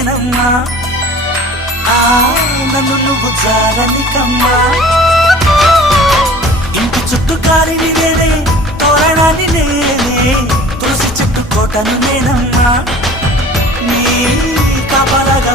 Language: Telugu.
నేనమ్మా నన్ను నువ్వు జాలనికమ్మా ఇంటి చుట్టూ కాలిని నేనే తోరణాన్ని నేనే తులసి చెట్టు కోటను నేనమ్మా నీ కాపలాగా